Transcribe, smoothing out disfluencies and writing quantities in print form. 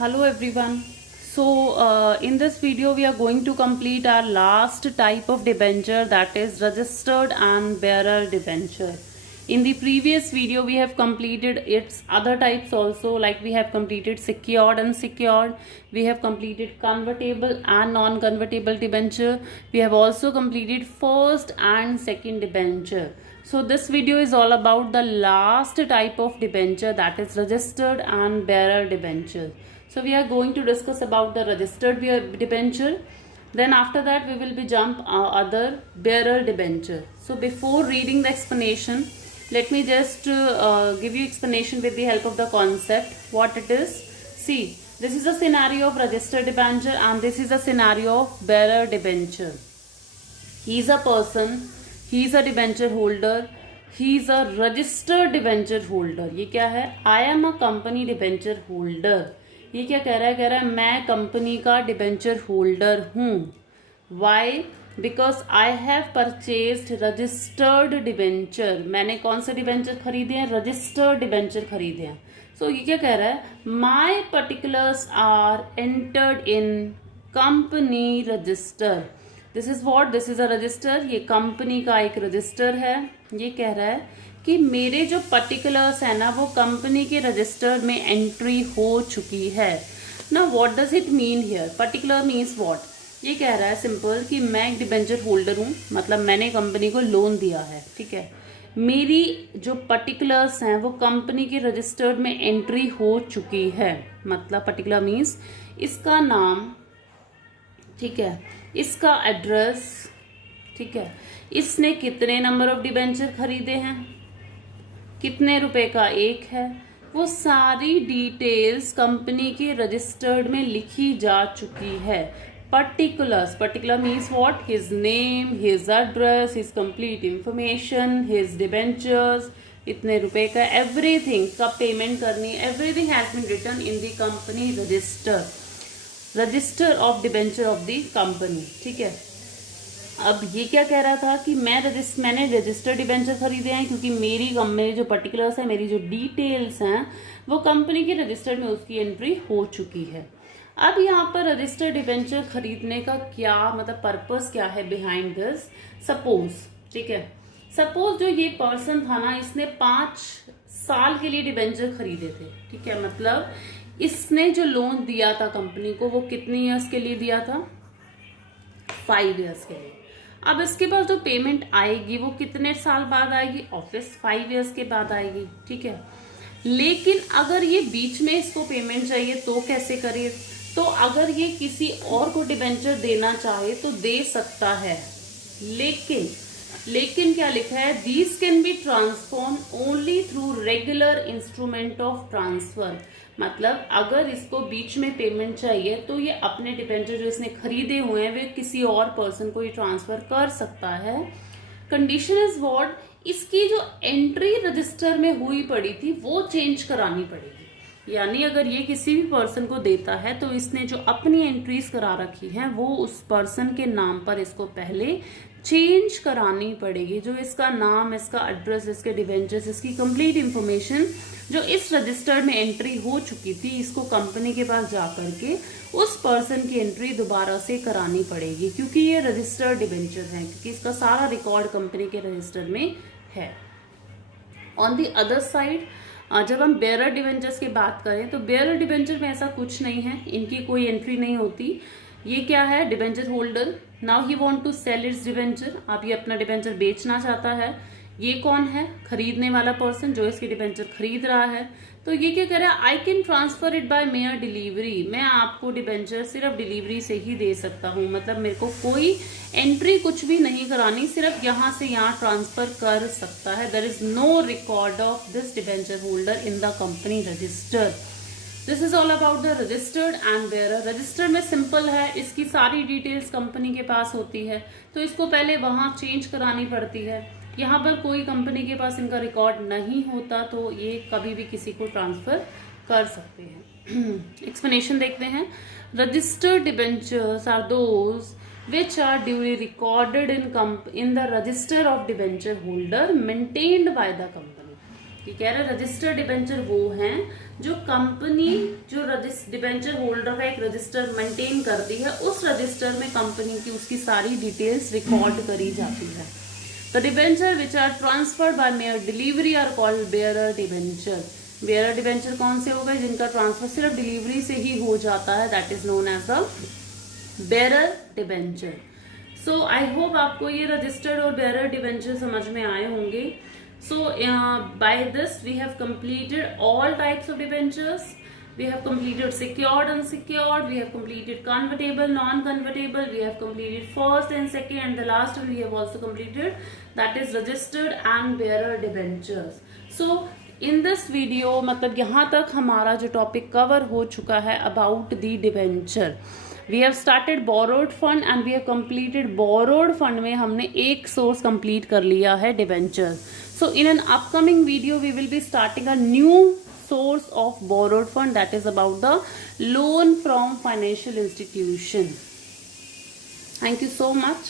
Hello everyone. In this video we are going to complete our last type of debenture, that is registered and bearer debenture. In the previous video we have completed its other types also, like we have completed secured and unsecured, we have completed convertible and non-convertible debenture, we have also completed first and second debenture. So this video is all about the last type of debenture, that is registered and bearer debenture. So we are going to discuss about the registered debenture. Then after that we will be jump other bearer debenture. So before reading the explanation, let me just give you explanation with the help of the concept what it is. See, this is a scenario of registered debenture and this is a scenario of bearer debenture. He is a person, he is a debenture holder, he is a registered debenture holder. ये क्या है? I am a company debenture holder. ये क्या कह रहा है मैं company का डिबेंचर होल्डर हूँ. Why? Because I have purchased registered debenture. मैंने कौन से डिबेंचर खरीदे हैं? रजिस्टर्ड डिबेंचर खरीदे हैं. सो ये क्या कह रहा है? My particulars are entered in company register. This is what? This is a register. ये कंपनी का एक रजिस्टर है. ये कह रहा है कि मेरे जो पर्टिकुलर्स है ना वो कंपनी के रजिस्टर में एंट्री हो चुकी है ना. What does it mean here? Particular means what? ये कह रहा है सिंपल कि मैं एक डिबेंचर होल्डर हूँ, मतलब मैंने कंपनी को लोन दिया है. ठीक है, मेरी जो पर्टिकुलर्स हैं वो कंपनी के रजिस्टर्ड में एंट्री हो चुकी है. मतलब पर्टिकुलर मीन्स इसका नाम, ठीक है, इसका एड्रेस, ठीक है, इसने कितने नंबर ऑफ डिबेंचर खरीदे हैं, कितने रुपए का एक है, वो सारी डिटेल्स कंपनी के रजिस्टर्ड में लिखी जा चुकी है. Particulars, particular means what? His name, his address, his complete information, his debentures, इतने रुपए का, एवरीथिंग का पेमेंट करनी, everything has been written in the company register, register of debenture of the company. ठीक है, अब ये क्या कह रहा था कि मैंने रजिस्टर्ड डिबेंचर खरीदे हैं क्योंकि मेरी कंपनी जो पर्टिकुलर्स है, मेरी जो डिटेल्स हैं वो कंपनी के रजिस्टर में उसकी एंट्री हो चुकी है. अब यहाँ पर रजिस्टर्ड डिबेंचर खरीदने का क्या मतलब पर्पस क्या है बिहाइंड दिस? सपोज, ठीक है, सपोज जो ये पर्सन था ना, इसने 5 साल के लिए डिबेंचर खरीदे थे. ठीक है, मतलब इसने जो लोन दिया था कंपनी को वो कितने ईयर्स के लिए दिया था? 5 ईयर्स के लिए. अब इसके बाद जो पेमेंट आएगी वो कितने साल बाद आएगी? ऑफिस 5 ईयर्स के बाद आएगी. ठीक है, लेकिन अगर ये बीच में इसको पेमेंट चाहिए तो कैसे करे? तो अगर ये किसी और को डिबेंचर देना चाहे तो दे सकता है, लेकिन क्या लिखा है? These can be transform only through regular instrument of transfer. मतलब अगर इसको बीच में पेमेंट चाहिए तो ये अपने डिबेंचर जो इसने खरीदे हुए हैं वे किसी और पर्सन को ये ट्रांसफर कर सकता है. Condition is what? इसकी जो एंट्री रजिस्टर में हुई पड़ी थी वो चेंज करानी पड़ेगी. यानी अगर ये किसी भी पर्सन को देता है तो इसने जो अपनी एंट्रीज करा रखी हैं वो उस पर्सन के नाम पर इसको पहले चेंज करानी पड़ेगी. जो इसका नाम, इसका एड्रेस, इसके डिबेंचर्स, इसकी कंप्लीट इंफॉर्मेशन जो इस रजिस्टर में एंट्री हो चुकी थी, इसको कंपनी के पास जा करके उस पर्सन की एंट्री दोबारा से करानी पड़ेगी क्योंकि ये रजिस्टर्ड डिबेंचर है, क्योंकि इसका सारा रिकॉर्ड कंपनी के रजिस्टर में है. ऑन द अदर साइड जब हम बेयरर डिबेंचर्स की बात करें तो बेयरर डिबेंचर में ऐसा कुछ नहीं है, इनकी कोई एंट्री नहीं होती. ये क्या है? Debenture holder. Now he want to sell its debenture. अब ये अपना डिबेंचर बेचना चाहता है. ये कौन है? खरीदने वाला पर्सन जो इसकी डिबेंचर खरीद रहा है. तो ये क्या कह रहा है? I can transfer it by mere delivery. मैं आपको डिबेंचर सिर्फ डिलीवरी से ही दे सकता हूँ, मतलब मेरे को कोई एंट्री कुछ भी नहीं करानी, सिर्फ यहाँ से यहाँ ट्रांसफर कर सकता है. There is no record of this debenture holder in the company register. This is all about the registered and bearer. Register में सिंपल है, इसकी सारी डिटेल्स कंपनी के पास होती है तो इसको पहले वहां चेंज करानी पड़ती है. यहाँ पर कोई कंपनी के पास इनका रिकॉर्ड नहीं होता तो ये कभी भी किसी को ट्रांसफर कर सकते हैं. एक्सप्लेनेशन देखते हैं. Registered debentures are those which are duly recorded in the register of debenture holder maintained by the company. ये कह रहे रजिस्टर्ड डिबेंचर वो हैं जो कंपनी जो डिबेंचर होल्डर का एक रजिस्टर मेंटेन करती है, उस रजिस्टर में कंपनी की उसकी सारी डिटेल्स रिकॉर्ड करी जाती है। The debenture which are transferred by mere delivery are called bearer debenture. Bearer debenture कौन से हो गए? जिनका ट्रांसफर सिर्फ डिलीवरी से ही हो जाता है, that is known as a bearer debenture. So I hope आपको ये रजिस्टर्ड और बेयरर डिबेंचर समझ में आए होंगे। So by this we have completed all types of debentures. We have completed secured, unsecured. We have completed convertible, non-convertible. We have completed first and second, and the last one we have also completed, that is registered and bearer debentures. So in this video मतलब यहाँ तक हमारा जो topic cover हो चुका है about the debenture. We have started borrowed fund and we have completed borrowed fund में हमने एक सोर्स कंप्लीट कर लिया है debenture. So in an upcoming video we will be starting a new source of borrowed fund, that is about the loan from financial institution. Thank you so much.